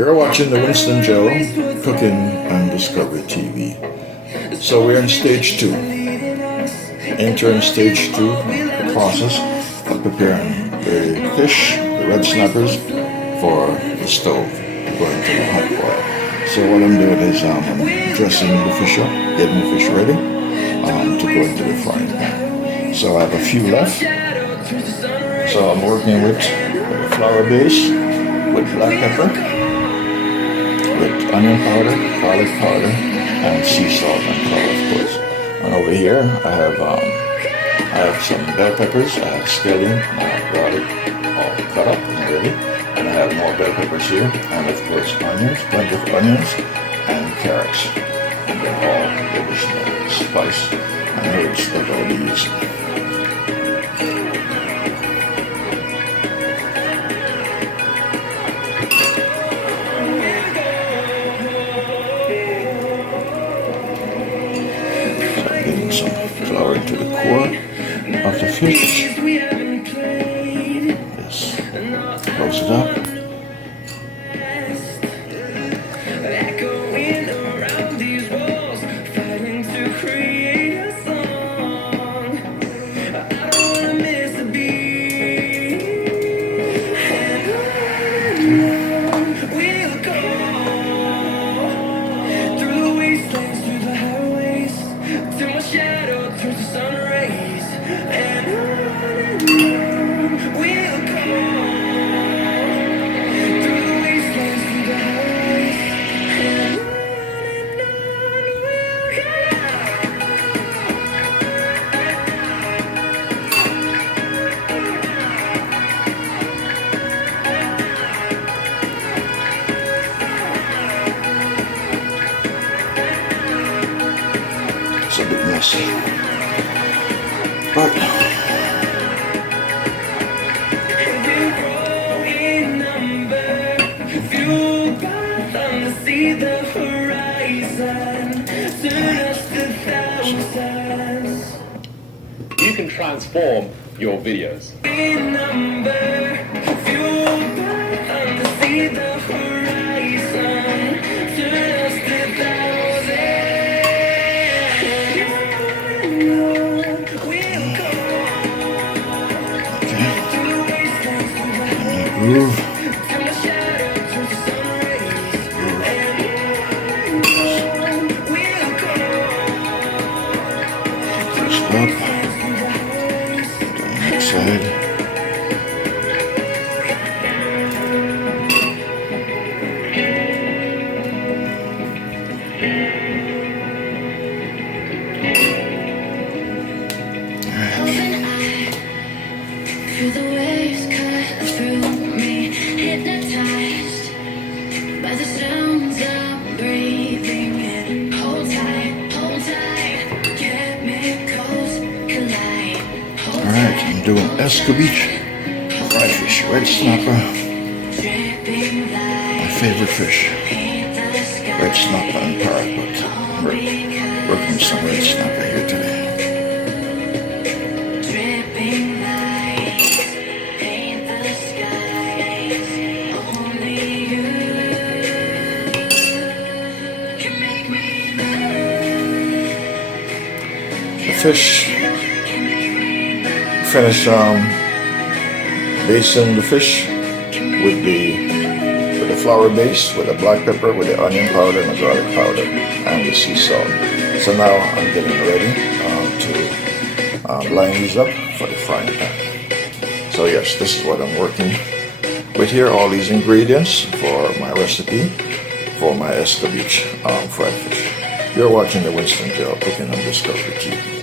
You're watching the Winston Joe Cooking and Discovery TV. So we're in stage 2. Entering stage 2 of the process of preparing the fish, the red snappers, for the stove, going to the hot boil. So what I'm doing is I'm dressing the fish up, getting the fish ready to go into the frying pan. So I have a few left. So I'm working with a flour base, with black pepper, with onion powder, garlic powder, and sea salt and flour, of course. And over here I have some bell peppers, I have scallion, I have garlic all cut up and ready, and I have more bell peppers here, and of course onions, plenty of onions, and carrots, and then all the additional spice and herbs that I'll be using. Some flour into the core of the fish. Just close it up. It's a bit messy, but you can transform your videos. groove. Push up. The next side. Through the waves cut through me, hypnotized by the sounds I'm breathing in. Hold tight, chemicals collide. Alright, I'm doing Escovitch, fried fish, red snapper. My favorite fish. Red snapper and parrot, but I'm working with some red snapper here today. Fish, finish basting the fish with the flour base, with the black pepper, with the onion powder and the garlic powder and the sea salt. So now I'm getting ready to line these up for the frying pan. So yes, this is what I'm working with here, all these ingredients for my recipe for my Escovitch fried fish. You're watching the Winston Joe Cooking and Discovery TV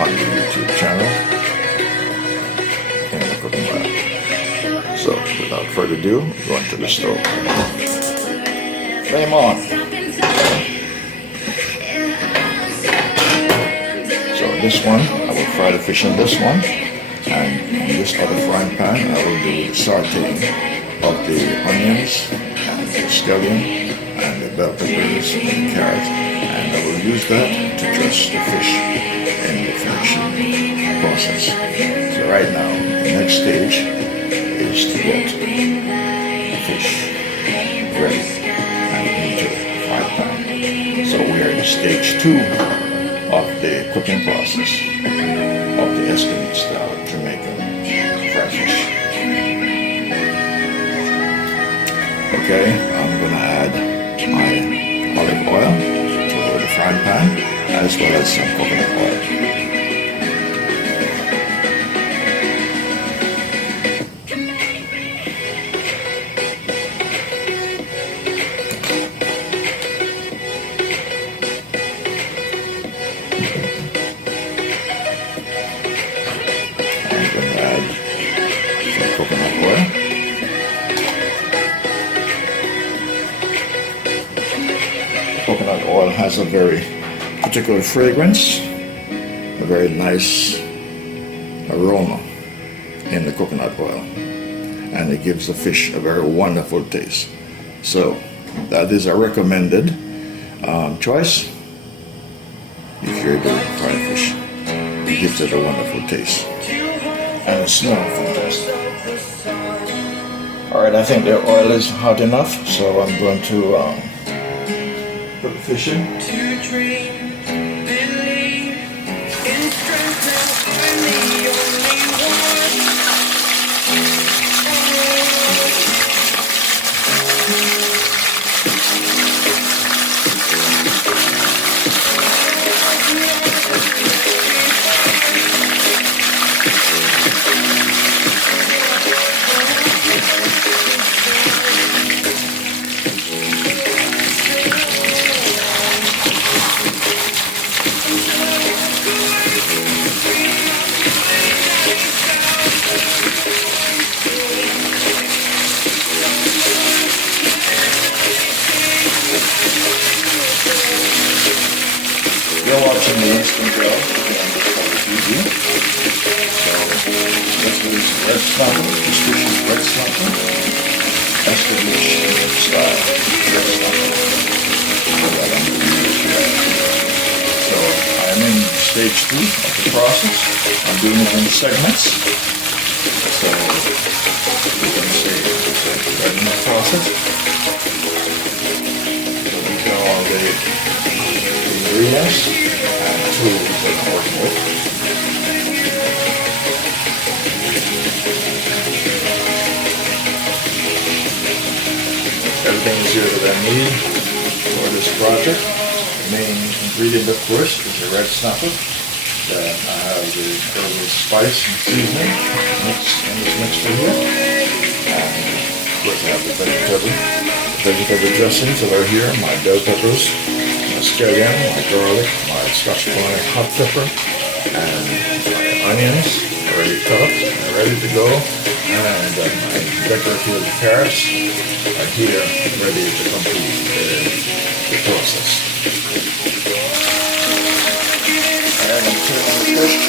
on the YouTube channel in the cooking lab. So without further ado, going to the stove. Flame on. So this one, I will fry the fish in this one, and in this other frying pan, I will do the sauteing of the onions and the scallion and the bell peppers and the carrots, and I will use that to dress the fish in the finishing process. So right now, the next stage is stages to get the fish ready and into the fry pan. So we are in stage 2 of the cooking process of the Escovitch style Jamaican fried fish. Okay, I'm going to add my olive oil to the frying pan as well as some coconut oil. Coconut oil has a very particular fragrance, a very nice aroma in the coconut oil, and it gives the fish a very wonderful taste. So that is a recommended choice if you're doing fried fish. It gives it a wonderful taste and it smells fantastic. Alright, I think the oil is hot enough, so I'm going to put the fish in. To dream, believe in strength, now I'm the only one. You're watching the Winston Grill on TV. So let's do some red snapper. This fish is red snapper. Escovitch style red snapper. So I'm in stage 2 of the process. I'm doing it in segments. So we're going to say it's right in the process. So we got all the ingredients and tools that I'm working with. Everything is here that I need for this project. The main ingredient, of course, is the red snapper. Then I have the herbal spice and seasoning mixed in this mixture here. And of course I have the vegetable dressings that are here, my bell peppers, scallion, my garlic, my Scotch bonnet hot pepper, and my onions already cut up and ready to go, and my decorative carrots are here ready to complete the process. And turn on the fish.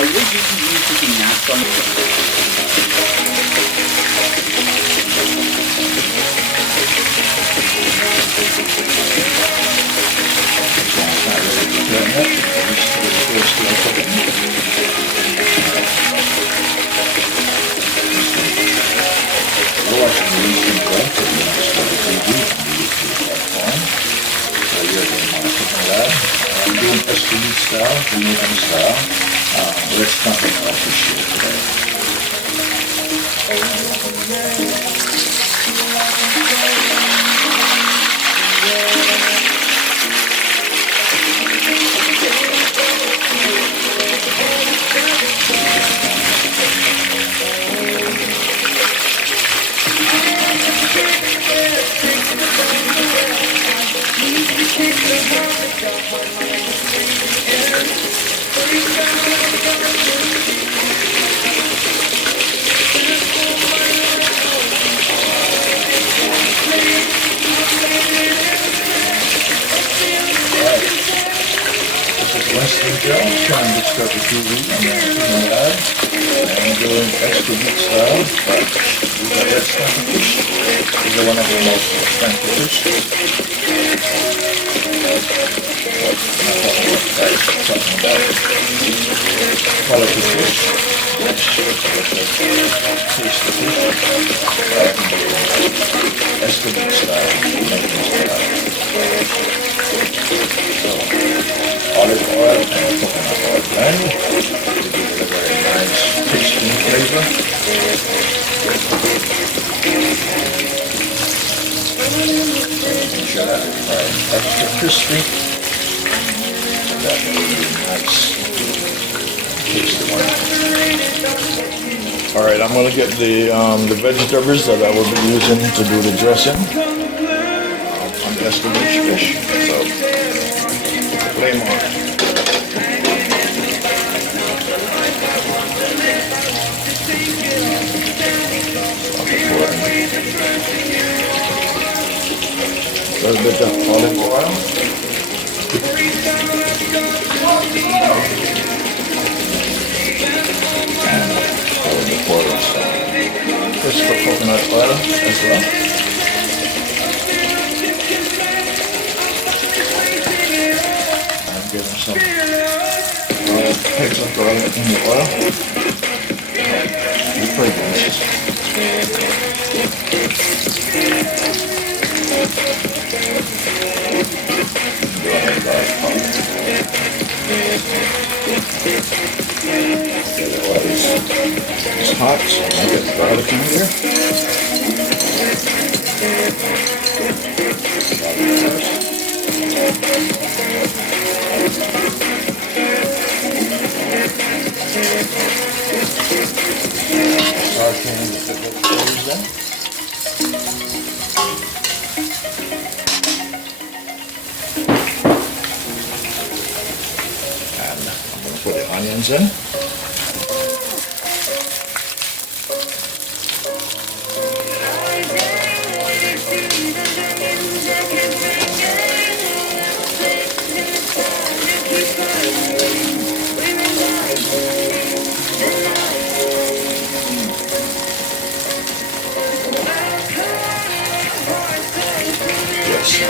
Are you using cooking mask on You're watching the Winston Grill on TV on the YouTube platform. So you're doing my cooking lab. I'm doing Escovitch style, Jamaican style. Let's not make all fish here today. Montego and Discovery TV. I'm glad. I'm doing Escovitch style. These are red snapper fish. These are one of the most expensive fish. Talking about quality fish. Tasty fish. Escovitch style. Jamaican style. Olive oil and coconut oil blend to give it a very nice tasting flavor. Making sure that it's extra crispy. That will be nice tasty one. Alright, I'm going to get the vegetables that I will be using to do the dressing on the Escovitch fish. So, flame on. A little bit of olive oil. And the porridge. Crisp for coconut oil as well. Give them some pegs of garlic in the oil. The fragrance. Garlic powder. The oil is hot, so I'll get the garlic in here. Sauteing with the vegetables then. And I'm going to put the onions in.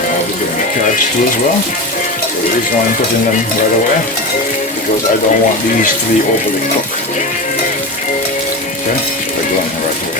I'll be doing the carrots too as well. So the reason why I'm putting them right away, because I don't want these to be overly cooked. Okay, so they're going right away.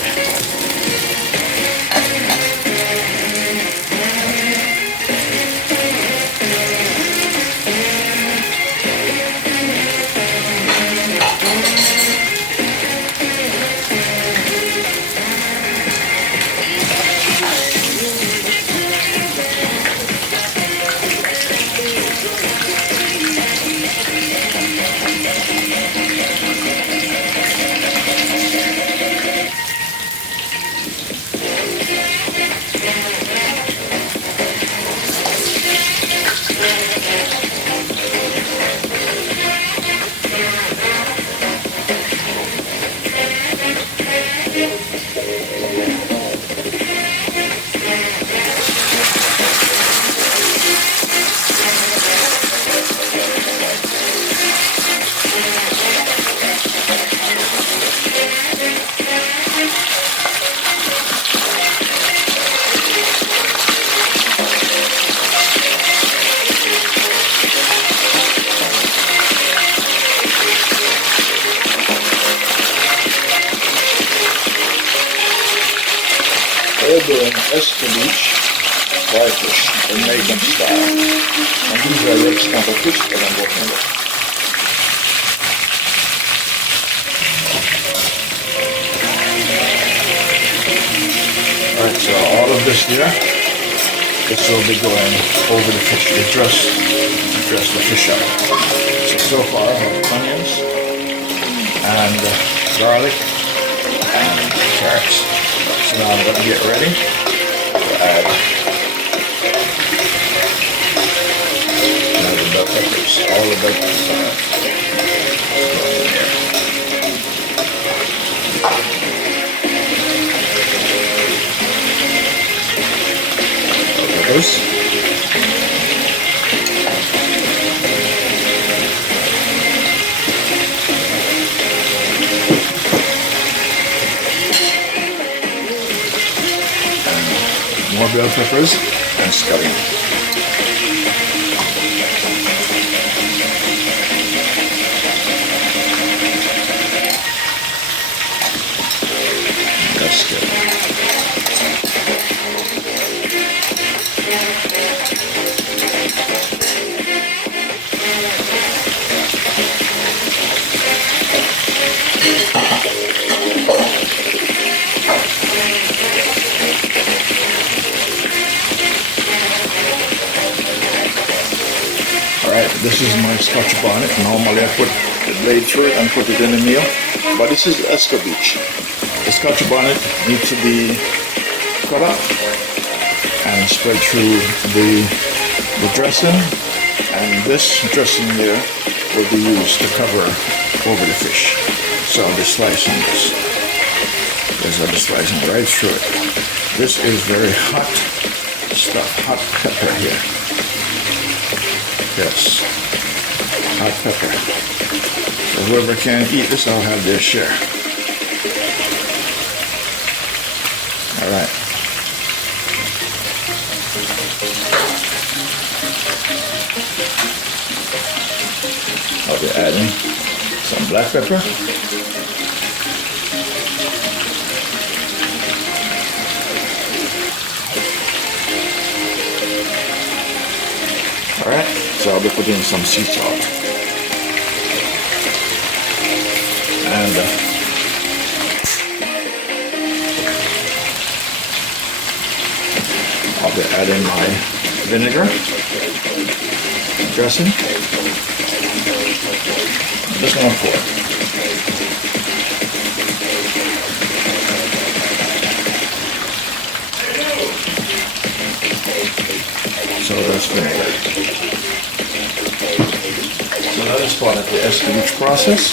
We're doing Escovitch whitefish, Jamaican style. And these are red snapper fish that I'm working with. Alright, so all of this here, this will be going over the fish to dress the fish up. So far I have onions and garlic and carrots. So now I'm going to get ready to add the bell peppers, all the bell peppers more bell peppers and scallion. That's good. Alright, this is my Scotch bonnet. Normally I put the blade through it and put it in the meal, but this is Escovitch. The Scotch bonnet needs to be cut up and spread through the dressing, and this dressing there will be used to cover over the fish. So I'll be slicing this. I'll be slicing right through it. This is very hot stuff, hot pepper here. Yes, hot pepper. So whoever can eat this, I'll have their share. All right. I'll be adding some black pepper. All right, so I'll be putting some sea salt. And I'll be adding my vinegar dressing. Just 1/4. So that's vinegar. So that is part of the Escovitch process.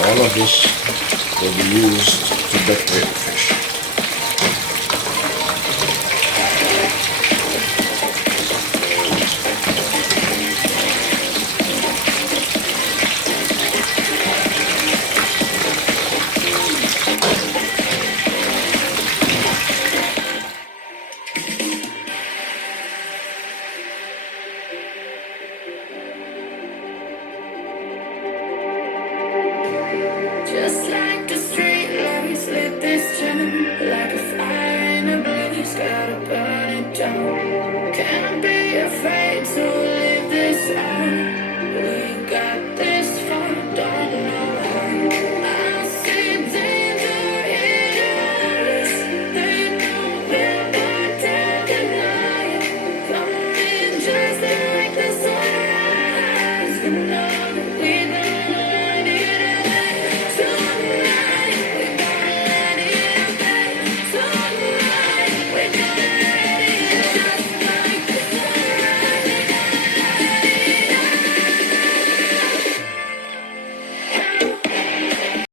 All of this will be used to decorate the fish.